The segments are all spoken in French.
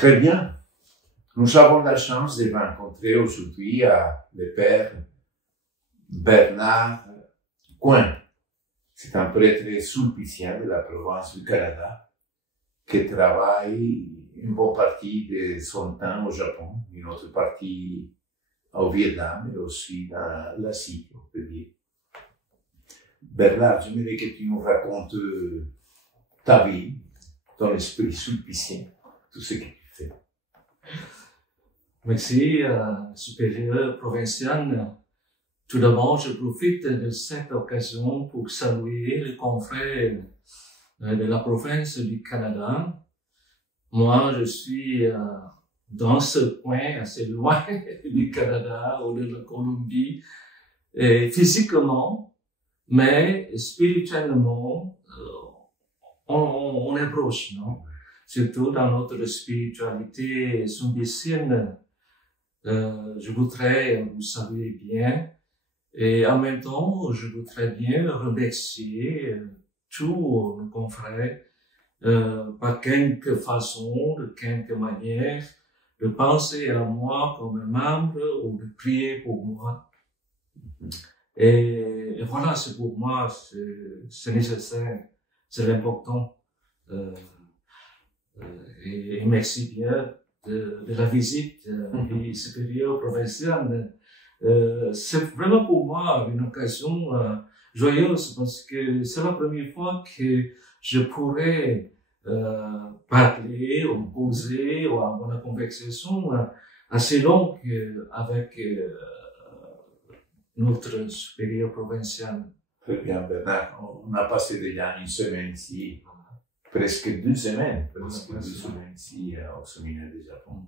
Très bien. Nous avons la chance de rencontrer aujourd'hui le père Bernard Coin. C'est un prêtre sulpicien de la province du Canada qui travaille une bonne partie de son temps au Japon, une autre partie au Vietnam et aussi dans l'Asie, on peut dire. Bernard, j'aimerais que tu nous racontes ta vie, ton esprit sulpicien, tout ce que tu fais. Merci, supérieur provincial. Tout d'abord, je profite de cette occasion pour saluer les confrères de la province du Canada. Moi, je suis dans ce coin assez loin du Canada ou de la Colombie, et physiquement, mais spirituellement, on est proche, non? Surtout dans notre spiritualité sulpicienne. Je voudrais vous saluer bien et en même temps, je voudrais bien remercier tous nos confrères par quelque façon, de quelque manière, de penser à moi comme un membre ou de prier pour moi. Et voilà, c'est pour moi, c'est nécessaire, c'est important. Et merci bien de la visite du supérieur provincial. C'est vraiment pour moi une occasion joyeuse parce que c'est la première fois que je pourrais parler ou poser ou avoir une conversation assez longue avec notre supérieur provincial. Très bien, Bernard. On a passé déjà une semaine ici, presque 2 semaines, ici au séminaire du Japon.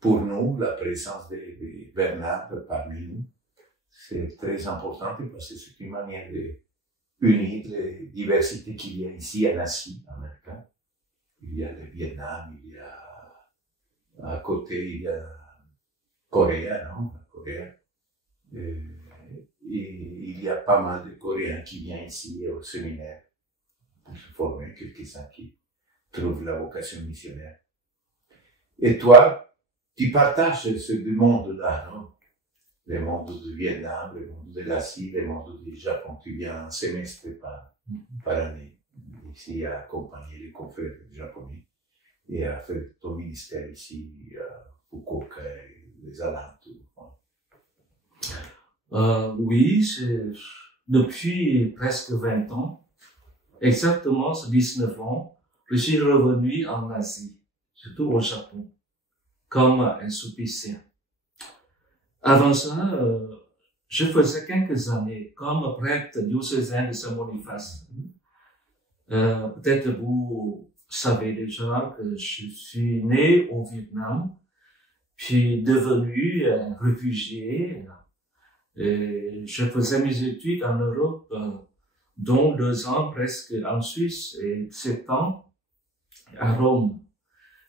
Pour nous, la présence de Bernard parmi nous, c'est très important parce que c'est une manière d'unir les diversités qu'il y a ici en Asie, en Amérique. Il y a le Vietnam, il y a à côté, il y a Corée, non? Corée. Et il y a pas mal de Coréens qui viennent ici au séminaire pour se former, quelques-uns qui trouvent la vocation missionnaire. Et toi, tu partages ce monde-là, non? Le monde du Vietnam, le monde de l'Asie, le monde du Japon. Tu viens un semestre par année ici à accompagner les confrères japonais et à faire ton ministère ici à Fukuoka et les alentours. Oui, c'est depuis presque 20 ans, exactement 19 ans, je suis revenu en Asie, surtout au Japon, comme un sulpicien. Avant ça, je faisais quelques années comme prêtre diocésain de Saint-Boniface. Peut-être vous savez déjà que je suis né au Vietnam, puis devenu un réfugié. Et je faisais mes études en Europe, dont 2 ans presque en Suisse et 7 ans à Rome.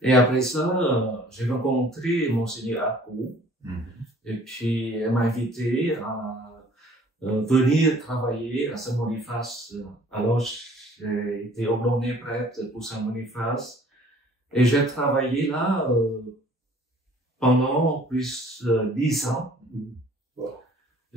Et après ça, j'ai rencontré Monseigneur Ako, et puis elle m'a invité à venir travailler à Saint-Boniface. Alors, j'ai été ordonné prêtre pour Saint-Boniface, et j'ai travaillé là pendant plus de 10 ans.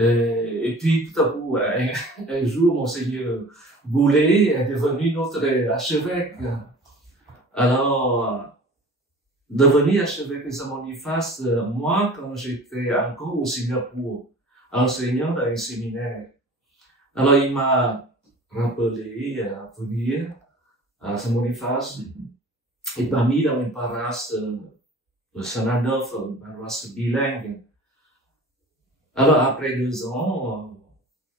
Et puis, tout à coup, un jour, Monseigneur Boulet est devenu notre archevêque. Alors, devenir archevêque de Saint-Boniface, moi, quand j'étais encore au Singapour, enseignant dans un séminaire, alors il m'a rappelé à venir à Saint-Boniface. Il m'a mis dans une paroisse de Saint-Adolphe, une paroisse bilingue. Alors, après 2 ans,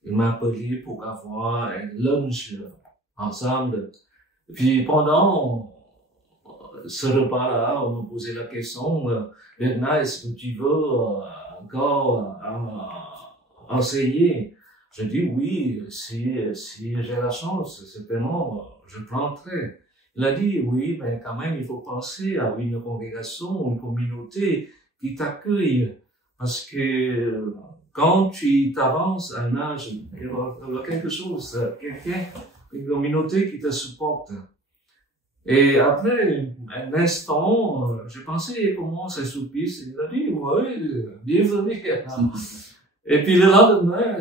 il m'a appelé pour avoir un lunch ensemble. Puis, pendant ce repas-là, on me posait la question, Bernard, est-ce que tu veux encore enseigner? Je dis oui, si j'ai la chance, certainement, je prendrai. Il a dit oui, mais quand même, il faut penser à une congrégation, une communauté qui t'accueille. Parce que quand tu t'avances à un âge, il y a quelque chose, quelqu'un, une communauté qui te supporte. Et après un instant, j'ai pensé comment ça soupisse. Il a dit, oui, bienvenue. Et puis le lendemain,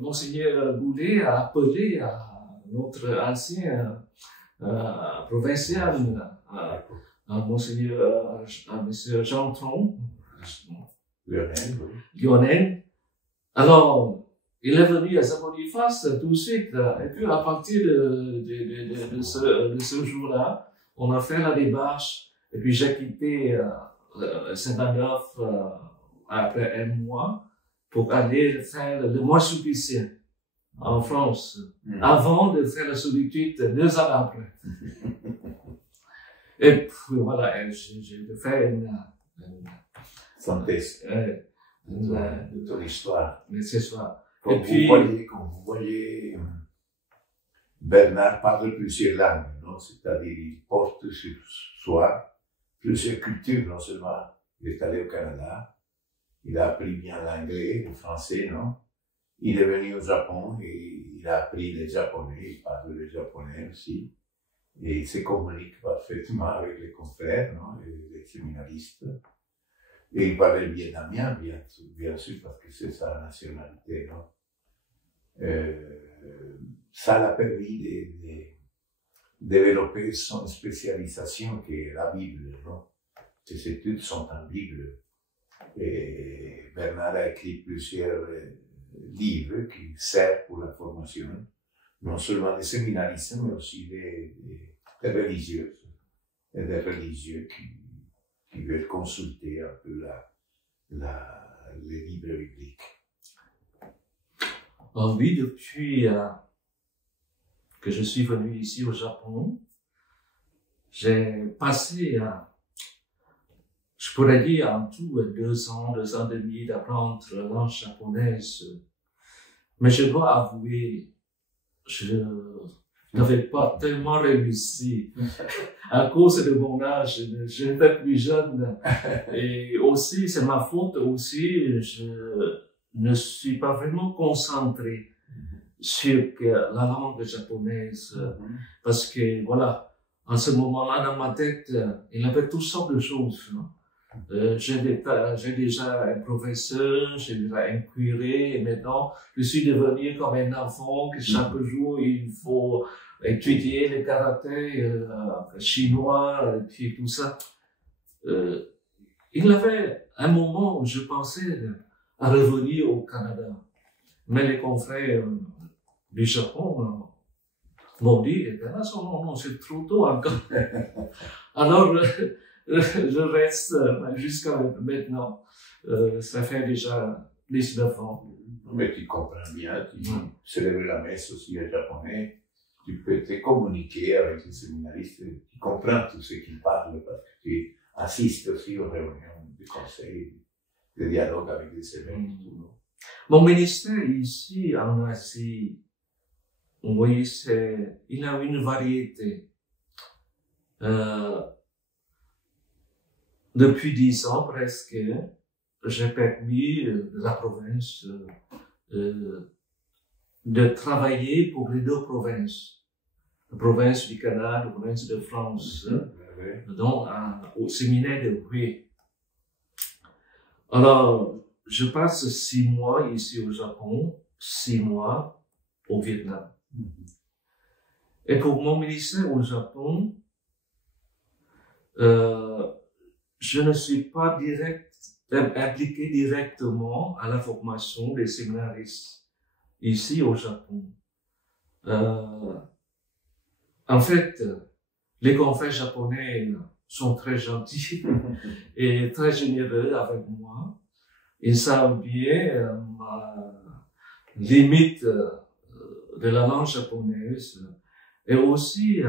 Monseigneur Goulet a appelé à notre ancien provincial, à Monseigneur, à Monsieur Jean Tron, Lionel. Alors, il est venu à Saint-Boniface tout de suite. Et puis, à partir de ce jour-là, on a fait la démarche. Et puis, j'ai quitté Saint-Adolphe après un mois pour aller faire le mois sulpicien en France, avant de faire la solitude 2 ans après. Et puis, voilà, j'ai fait une synthèse de ton histoire. C'est ça. Comme vous voyez, Bernard parle plusieurs langues, non? C'est-à-dire, il porte sur soi plusieurs cultures, non seulement il est allé au Canada, il a appris bien l'anglais, le français, non? Il est venu au Japon et il a appris le japonais, il parle le japonais aussi. Et il se communique parfaitement avec les confrères, non? Les séminaristes. Et il parlait le vietnamien, bien sûr, parce que c'est sa nationalité, non? Ça l'a permis de développer son spécialisation qui est la Bible, non? Ses études sont en Bible. Et Bernard a écrit plusieurs livres qui servent pour la formation, non seulement des séminaristes, mais aussi des religieuses et des religieux qui veulent consulter un peu les livres bibliques. Oui, depuis que je suis venu ici au Japon, j'ai passé, je pourrais dire en tout 2 ans, 2 ans et demi d'apprendre la langue japonaise. Mais je dois avouer, je n'avais pas tellement réussi à cause de mon âge. J'étais plus jeune et aussi, c'est ma faute aussi, je ne suis pas vraiment concentré sur la langue japonaise parce que voilà, en ce moment-là dans ma tête, il y avait toutes sortes de choses. J'ai déjà un professeur, j'ai déjà un curé, et maintenant je suis devenu comme un enfant que chaque jour il faut étudier les karatés chinois et puis tout ça. Il y avait un moment où je pensais à revenir au Canada, mais les confrères du Japon m'ont dit, non, c'est trop tôt encore. Alors, je reste jusqu'à maintenant. Ça fait déjà 19 ans. Mais tu comprends bien, tu célèbres la messe aussi en japonais, tu peux te communiquer avec les séminaristes, tu comprends tout ce qu'ils parlent parce que tu assistes aussi aux réunions de conseil, de dialogue avec les évêques. Mon ministère ici en Asie, oui, il a une variété. Depuis 10 ans presque, j'ai permis la province de travailler pour les 2 provinces. La province du Canada, la province de France, donc au séminaire de Hue. Alors, je passe 6 mois ici au Japon, 6 mois au Vietnam. Et pour mon ministère au Japon, je ne suis pas impliqué directement à la formation des séminaristes ici au Japon. En fait, les confrères japonais sont très gentils et très généreux avec moi. Ils savent bien ma limite de la langue japonaise et aussi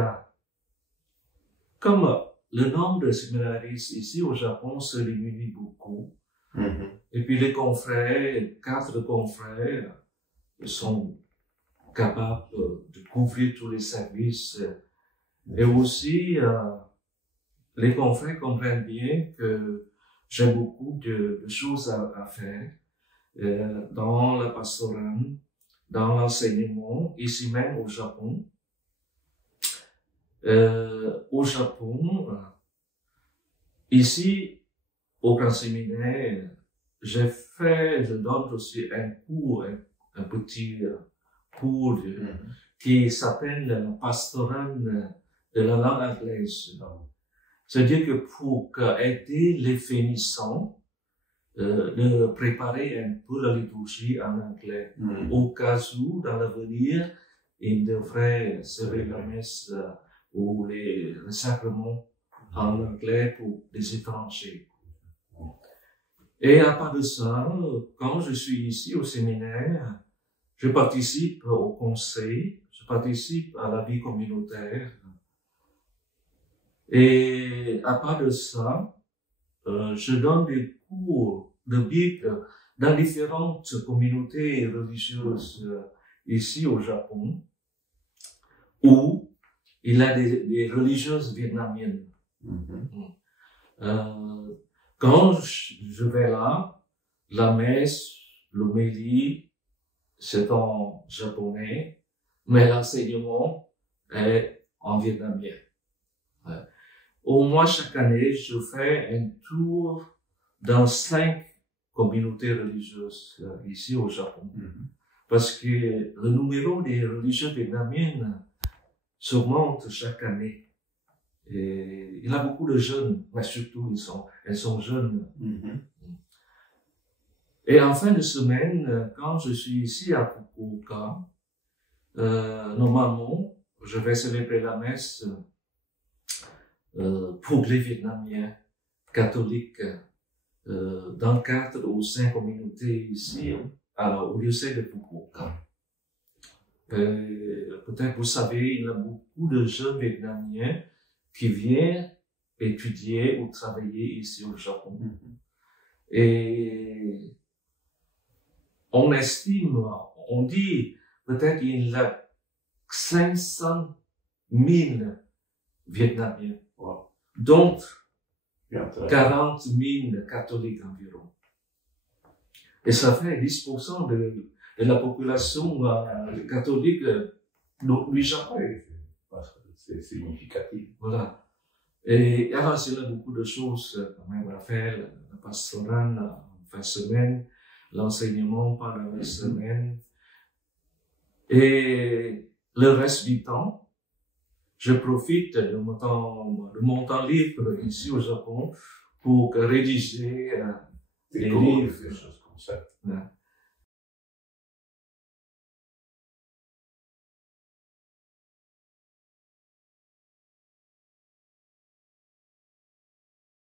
comme le nombre de séminaristes ici au Japon se diminue beaucoup. Et puis les confrères, 4 confrères, sont capables de couvrir tous les services. Et aussi, les confrères comprennent bien que j'ai beaucoup de choses à faire dans la pastorale, dans l'enseignement, ici même au Japon. au Japon, ici, au Grand Séminaire, je donne aussi un cours, un petit cours qui s'appelle la pastorale de la langue anglaise. C'est-à-dire que pour aider les finissants, de préparer un peu la liturgie en anglais. Au cas où, dans l'avenir, ils devraient célébrer la messe ou les sacrements en anglais pour les étrangers. Et à part de ça, quand je suis ici au séminaire, je participe au conseil, je participe à la vie communautaire. Et à part de ça, je donne des cours de Bible dans différentes communautés religieuses ici au Japon, où il y a des religieuses vietnamiennes. Quand je vais là, la messe, l'homélie, c'est en japonais, mais l'enseignement est en vietnamien. Au moins, chaque année, je fais un tour dans 5 communautés religieuses ici au Japon. Parce que le numéro des religieux vietnamiennes s'augmente chaque année. Et il y a beaucoup de jeunes, mais surtout elles sont jeunes. Et en fin de semaine, quand je suis ici à Fukuoka, normalement, je vais célébrer la messe pour les Vietnamiens catholiques dans 4 ou 5 communautés ici, alors, au lycée de Fukuoka. Peut-être vous savez, il y a beaucoup de jeunes Vietnamiens qui viennent étudier ou travailler ici au Japon. Et on estime, on dit, peut-être qu'il y a 500 000 Vietnamiens. Donc, 40 000 catholiques environ. Et ça fait 10% de la population catholique du Japon. C'est significatif. Voilà. Et alors, il y a beaucoup de choses quand même à faire, la pastorale en fin de semaine, l'enseignement pendant la semaine. Et le reste du temps, je profite de mon temps libre ici au Japon pour rédiger des livres. Des choses comme ça.